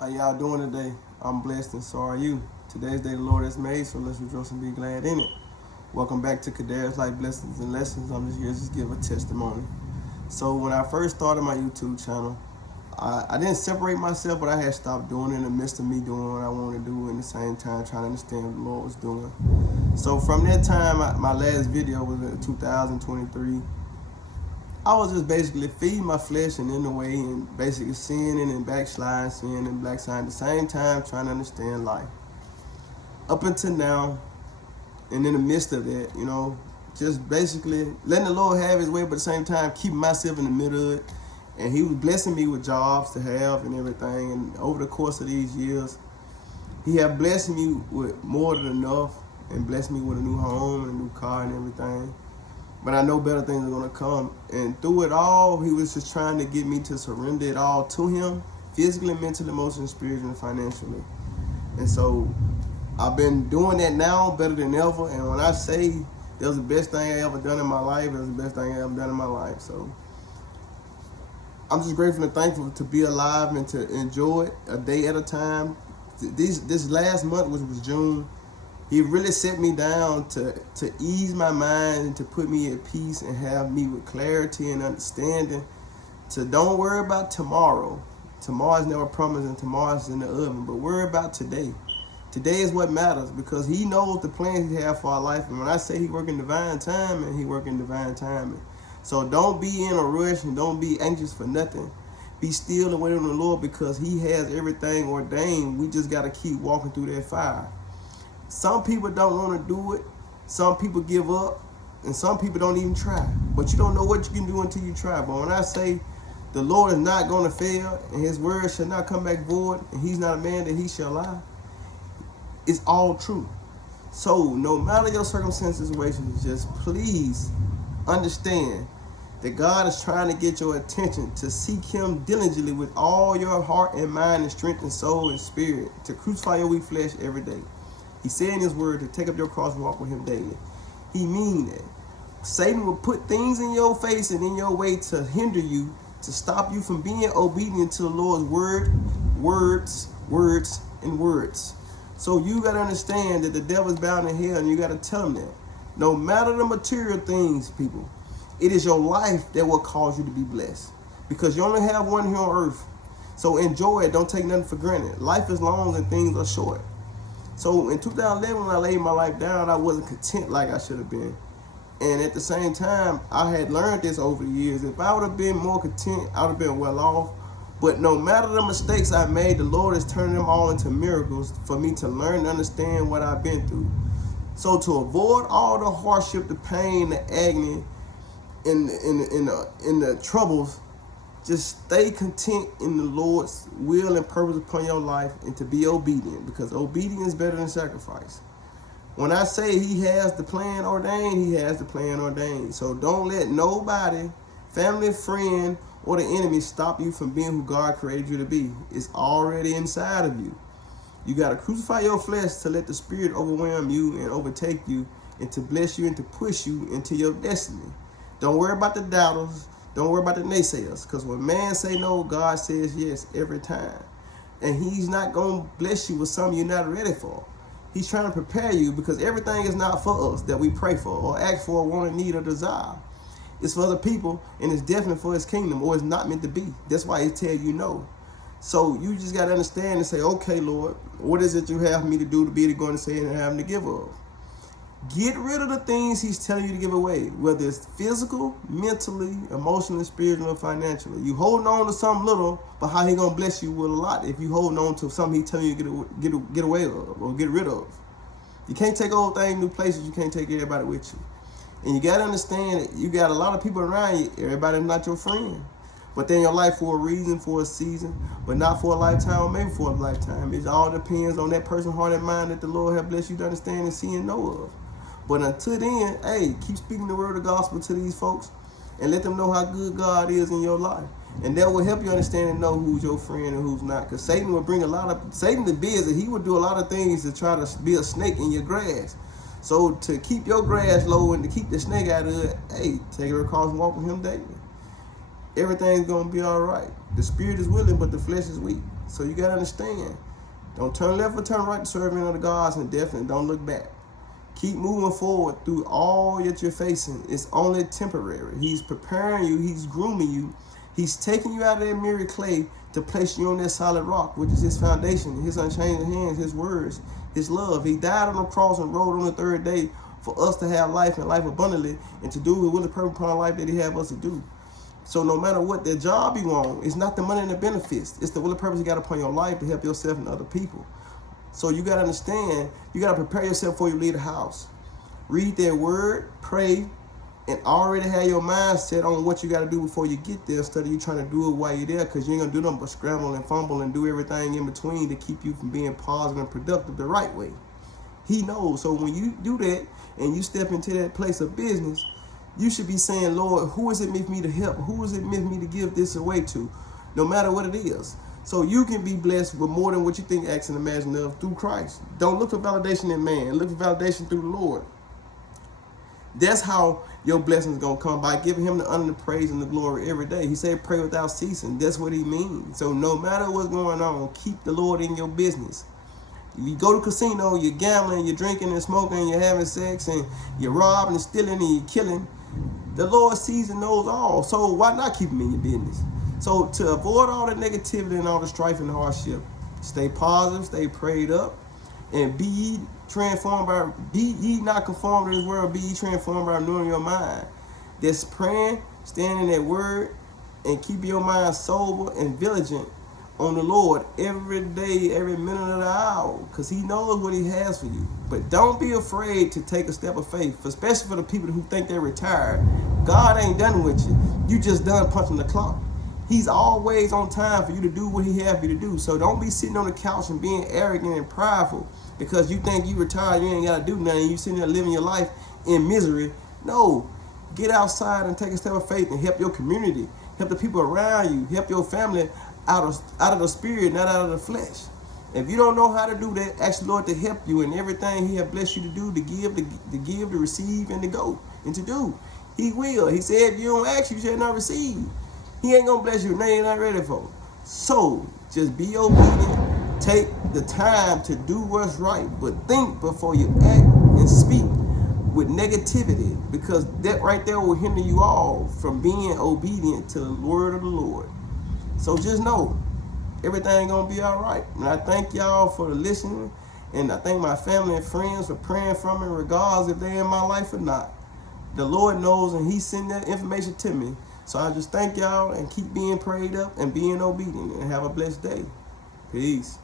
How y'all doing today? I'm blessed and so are you. Today's day the Lord has made, so let's rejoice and be glad in it. Welcome back to Kadar's Life Blessings and Lessons. I'm just here to just give a testimony. So when I first started my YouTube channel, I didn't separate myself, but I had stopped doing it in the midst of me doing what I wanted to do in the same time trying to understand what the Lord was doing. So from that time, my last video was in 2023. I was just basically feeding my flesh and in the way and basically sinning and backsliding, sinning and backsliding at the same time trying to understand life. Up until now, and in the midst of that, just basically letting the Lord have his way, but at the same time keeping myself in the middle of it. And he was blessing me with jobs to have and everything. And over the course of these years, he had blessed me with more than enough and blessed me with a new home and a new car and everything. But I know better things are going to come. And through it all, he was just trying to get me to surrender it all to him, physically, mentally, emotionally, spiritually, and financially. And so I've been doing that now better than ever. And when I say that was the best thing I ever done in my life, it was the best thing I ever done in my life. So I'm just grateful and thankful to be alive and to enjoy it a day at a time. This last month, which was June, he really set me down to ease my mind and to put me at peace and have me with clarity and understanding. To don't worry about tomorrow. Tomorrow's never promised and tomorrow's in the oven, but worry about today. Today is what matters because he knows the plans he has for our life. And when I say he working divine timing, he working divine timing. So don't be in a rush and don't be anxious for nothing. Be still and wait on the Lord because he has everything ordained. We just got to keep walking through that fire. Some people don't want to do it. Some people give up. And some people don't even try. But you don't know what you can do until you try. But when I say the Lord is not going to fail and his word shall not come back void and he's not a man that he shall lie, it's all true. So no matter your circumstances, situations, just please understand that God is trying to get your attention to seek him diligently with all your heart and mind and strength and soul and spirit, to crucify your weak flesh every day. He said in his word to take up your cross and walk with him daily. He mean that. Satan will put things in your face and in your way to hinder you, to stop you from being obedient to the Lord's word, words, and words. So you got to understand that the devil is bound in hell and you got to tell him that. No matter the material things, people, it is your life that will cause you to be blessed. Because you only have one here on earth. So enjoy it. Don't take nothing for granted. Life is long and things are short. So in 2011, when I laid my life down, I wasn't content like I should have been. And at the same time, I had learned this over the years. If I would have been more content, I would have been well off. But no matter the mistakes I made, the Lord is turning them all into miracles for me to learn and understand what I've been through. So to avoid all the hardship, the pain, the agony, in the troubles, just stay content in the Lord's will and purpose upon your life and to be obedient, because obedience is better than sacrifice. When I say he has the plan ordained, he has the plan ordained. So don't let nobody, family, friend, or the enemy stop you from being who God created you to be. It's already inside of you. You got to crucify your flesh to let the spirit overwhelm you and overtake you and to bless you and to push you into your destiny. Don't worry about the doubters. Don't worry about the naysayers. Because when man say no, God says yes every time. And he's not going to bless you with something you're not ready for. He's trying to prepare you because everything is not for us that we pray for or ask for or want, need, or desire. It's for other people and it's definitely for his kingdom, or it's not meant to be. That's why he tell you no. So you just got to understand and say, okay, Lord, what is it you have me to do to be the going to say and have me to give of? Get rid of the things he's telling you to give away, whether it's physical, mentally, emotionally, spiritually, or financially. You holding on to something little, but how he gonna bless you with a lot if you holding on to something he's telling you to get away of or get rid of. You can't take old things new places. You can't take everybody with you. And you gotta understand that you got a lot of people around you. Everybody's not your friend, but they're in your life for a reason, for a season, but not for a lifetime, or maybe for a lifetime. It all depends on that person's heart and mind that the Lord has blessed you to understand and see and know of. But until then, hey, keep speaking the word of the gospel to these folks and let them know how good God is in your life. And that will help you understand and know who's your friend and who's not. Because Satan will bring Satan is busy. He will do a lot of things to try to be a snake in your grass. So to keep your grass low and to keep the snake out of it, hey, take it across and walk with him daily. Everything's going to be all right. The spirit is willing, but the flesh is weak. So you gotta understand. Don't turn left or turn right to serve any other gods, and definitely don't look back. Keep moving forward through all that you're facing. It's only temporary. He's preparing you. He's grooming you. He's taking you out of that mirror clay to place you on that solid rock, which is his foundation, his unchanging hands, his words, his love. He died on the cross and rose on the third day for us to have life and life abundantly, and to do the will and purpose upon life that he have us to do. So no matter what the job you on, it's not the money and the benefits. It's the will and purpose you got upon your life to help yourself and other people. So you got to understand, you got to prepare yourself before you leave the house. Read their word, pray, and already have your mind set on what you got to do before you get there, instead of you trying to do it while you're there, because you ain't going to do nothing but scramble and fumble and do everything in between to keep you from being positive and productive the right way. He knows. So when you do that and you step into that place of business, you should be saying, Lord, who is it meant for me to help? Who is it meant for me to give this away to? No matter what it is. So you can be blessed with more than what you think, ask, and imagine of through Christ. Don't look for validation in man. Look for validation through the Lord. That's how your blessings going to come, by giving him the honor, the praise, and the glory every day. He said, pray without ceasing. That's what he means. So no matter what's going on, keep the Lord in your business. If you go to casino, you're gambling, you're drinking and smoking, you're having sex, and you're robbing and stealing and you're killing, the Lord sees and knows all. So why not keep him in your business? So to avoid all the negativity and all the strife and hardship, stay positive, stay prayed up, and be ye transformed by, be ye not conformed to this world, be ye transformed by renewing your mind. Just praying, stand in that word, and keep your mind sober and vigilant on the Lord every day, every minute of the hour, because he knows what he has for you. But don't be afraid to take a step of faith, especially for the people who think they're retired. God ain't done with you. You just done punching the clock. He's always on time for you to do what he has you to do. So don't be sitting on the couch and being arrogant and prideful because you think you retired, you ain't got to do nothing. You sitting there living your life in misery. No, get outside and take a step of faith and help your community, help the people around you, help your family out of the spirit, not out of the flesh. If you don't know how to do that, ask the Lord to help you in everything he has blessed you to do, to give, to receive, and to go, and to do. He will. He said, if you don't ask, you shall not receive. He ain't gonna bless you, now you're not ready for it. So just be obedient. Take the time to do what's right, but think before you act and speak with negativity, because that right there will hinder you all from being obedient to the word of the Lord. So just know everything gonna be all right. And I thank y'all for listening, and I thank my family and friends for praying for me, regardless if they're in my life or not. The Lord knows, and he sent that information to me. So I just thank y'all, and keep being prayed up and being obedient, and have a blessed day. Peace.